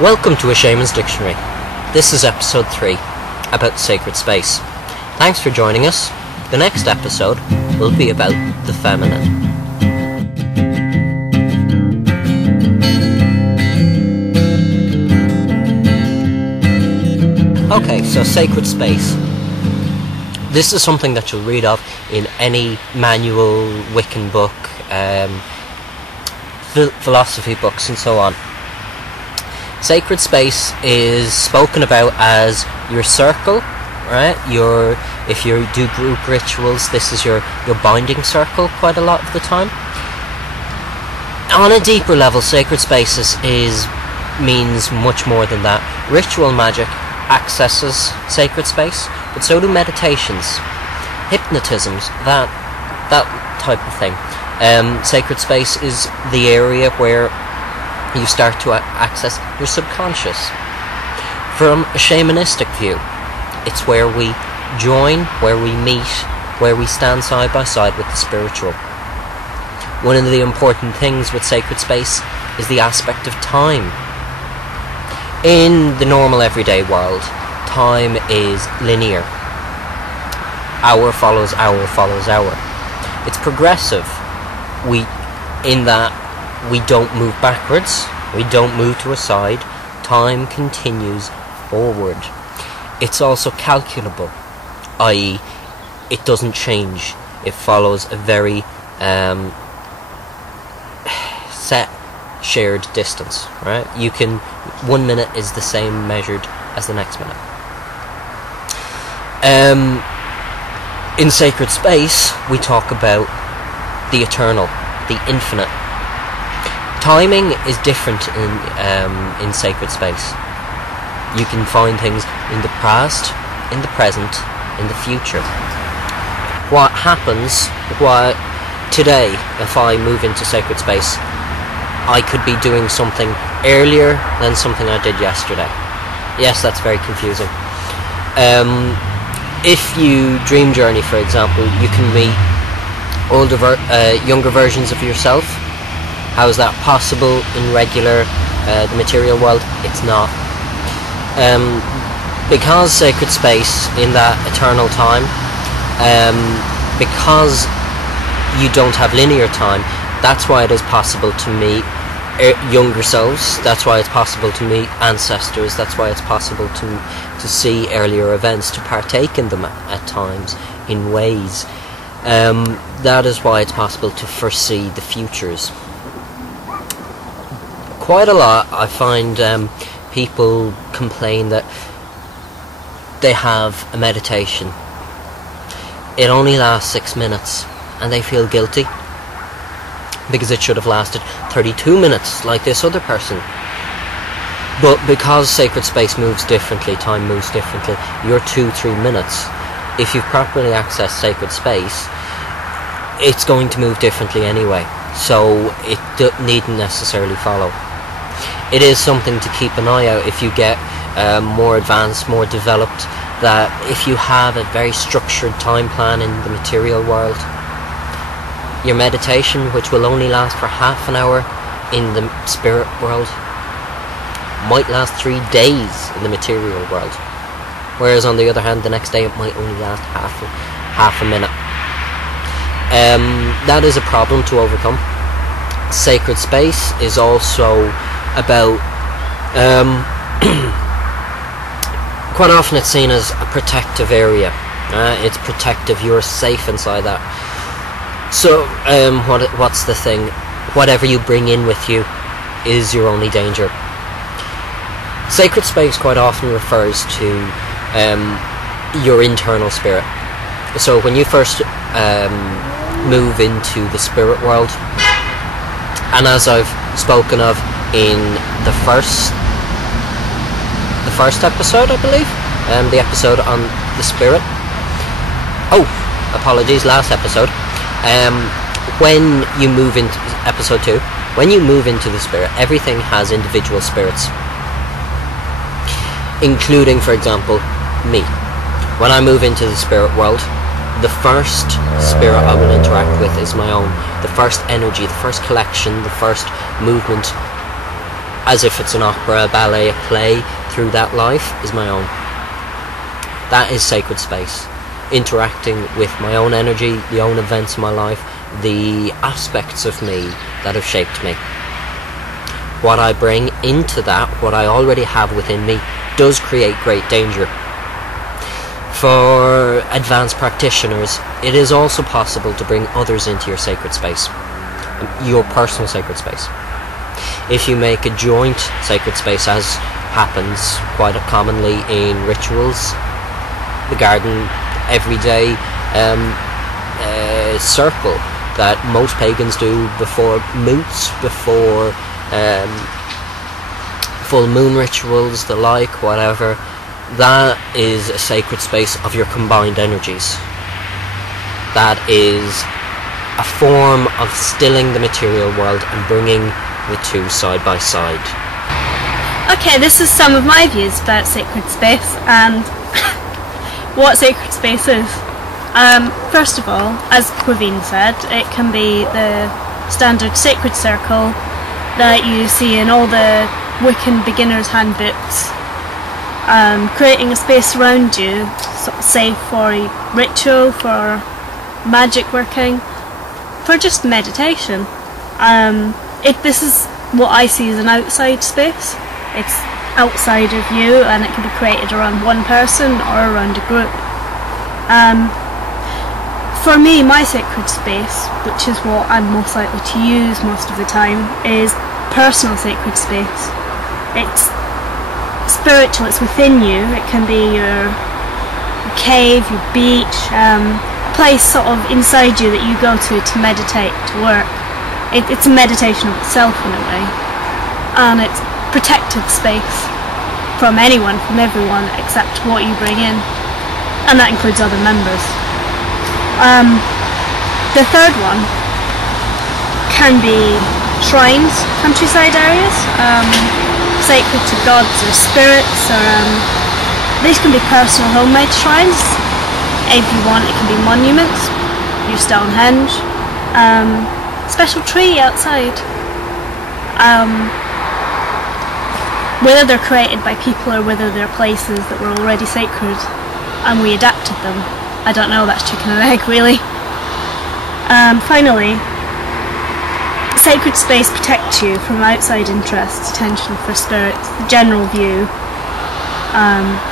Welcome to A Shaman's Dictionary. This is episode 3, about sacred space. Thanks for joining us. The next episode will be about the feminine. Okay, so sacred space. This is something that you'll read of in any manual, Wiccan book, philosophy books and so on. Sacred space is spoken about as your circle, right? If you do group rituals, this is your binding circle quite a lot of the time. On a deeper level, sacred spaces means much more than that. Ritual magic accesses sacred space, but so do meditations, hypnotisms, that type of thing. Sacred space is the area where you start to access your subconscious. From a shamanistic view, it's where we join, where we meet, where we stand side by side with the spiritual. One of the important things with sacred space is the aspect of time. In the normal everyday world, time is linear. Hour follows hour follows hour. It's progressive. We don't move backwards, we don't move to a side, time continues forward. It's also calculable, i.e. it doesn't change, it follows a very set shared distance, right? 1 minute is the same measured as the next minute. In sacred space, we talk about the eternal, the infinite. Timing is different in sacred space. You can find things in the past, in the present, in the future. What happens today, if I move into sacred space, I could be doing something earlier than something I did yesterday. Yes, that's very confusing. If you dream journey, for example, you can meet younger versions of yourself. How is that possible in the material world? It's not. Because sacred space in that eternal time, because you don't have linear time, that's why it is possible to meet younger selves, that's why it's possible to meet ancestors, that's why it's possible to see earlier events, to partake in them at times, in ways. That is why it's possible to foresee the futures. Quite a lot I find people complain that they have a meditation. It only lasts 6 minutes and they feel guilty because it should have lasted 32 minutes like this other person. But because sacred space moves differently, time moves differently, your 2-3 minutes, if you've properly accessed sacred space, it's going to move differently anyway, so it needn't necessarily follow. It is something to keep an eye out if you get more advanced, more developed, that if you have a very structured time plan in the material world, your meditation, which will only last for half an hour in the spirit world, might last 3 days in the material world, whereas on the other hand, the next day it might only last half a minute. That is a problem to overcome. Sacred space is also about quite often it's seen as a protective area. It's protective, you're safe inside that. So what's the thing? Whatever you bring in with you is your only danger. Sacred space quite often refers to your internal spirit. So when you first move into the spirit world, and as I've spoken of in the first episode, I believe, the episode on the spirit. Last episode. When you move into episode 2, when you move into the spirit, everything has individual spirits, including, for example, me. When I move into the spirit world, the first spirit I will interact with is my own. The first energy, the first collection, the first movement as if it's an opera, a ballet, a play, through that life, is my own. That is sacred space. Interacting with my own energy, the own events in my life, the aspects of me that have shaped me. What I bring into that, what I already have within me, does create great danger. For advanced practitioners, it is also possible to bring others into your sacred space, your personal sacred space. If you make a joint sacred space, as happens quite commonly in rituals, the garden, everyday circle that most pagans do before moots, before full moon rituals, the like, whatever, that is a sacred space of your combined energies. That is a form of stilling the material world and bringing the two side by side. Okay, this is some of my views about sacred space and what sacred space is. First of all, as Caoimhin said, it can be the standard sacred circle that you see in all the Wiccan beginners handbooks, creating a space around you, sort of safe for ritual, for magic working, for just meditation. This is what I see as an outside space. It's outside of you, and it can be created around one person or around a group. For me, my sacred space, which is what I'm most likely to use most of the time, is personal sacred space. It's spiritual, it's within you. It can be your cave, your beach, a place sort of inside you that you go to meditate, to work. It's a meditation of itself in a way, and it's protected space from anyone, from everyone, except what you bring in, and that includes other members. The third one can be shrines, countryside areas, sacred to gods or spirits, or these can be personal homemade shrines. If you want, it can be monuments, your Stonehenge, special tree outside. Whether they're created by people or whether they're places that were already sacred and we adapted them, I don't know, that's chicken and egg really. Finally, sacred space protects you from outside interests, attention for spirits, the general view,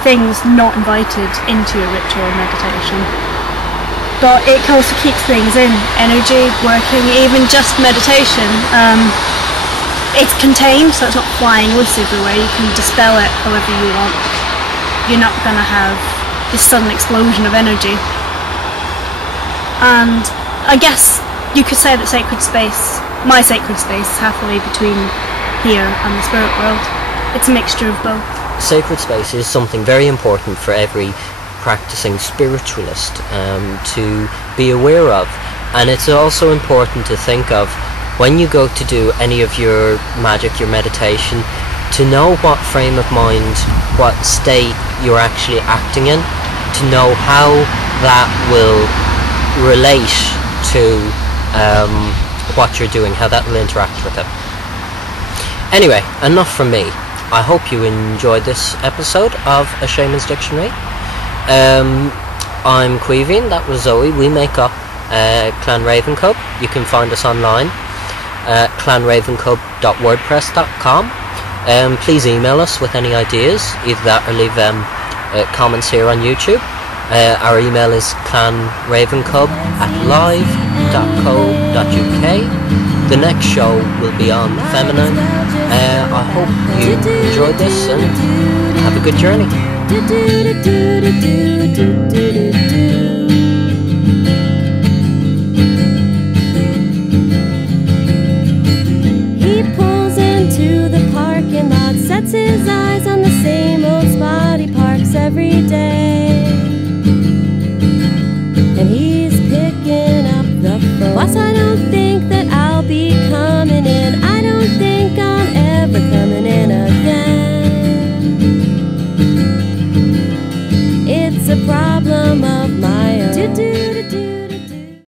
things not invited into your ritual meditation. But it also keeps things in, energy, working, even just meditation. It's contained, so it's not flying loose everywhere. You can dispel it however you want. You're not going to have this sudden explosion of energy. And I guess you could say that sacred space, my sacred space, is halfway between here and the spirit world. It's a mixture of both. Sacred space is something very important for every practicing spiritualist to be aware of, and it's also important to think of when you go to do any of your magic, your meditation, to know what frame of mind, what state you're actually acting in, to know how that will relate to what you're doing, how that will interact with it. Anyway, enough from me. I hope you enjoyed this episode of A Shaman's Dictionary. I'm Caoimhin, that was Zoe. We make up Clan Raven Cub. You can find us online, clanravencub.wordpress.com. Please email us with any ideas, either that or leave comments here on YouTube. Our email is clanravencub@live.co.uk. The next show will be on feminine. I hope you enjoyed this and have a good journey. He pulls into the parking lot, sets his eyes on the same old spot he parks every day, and he's picking up the phone. Boss, I don't think that I'll be coming in. I don't think I'm ever coming in.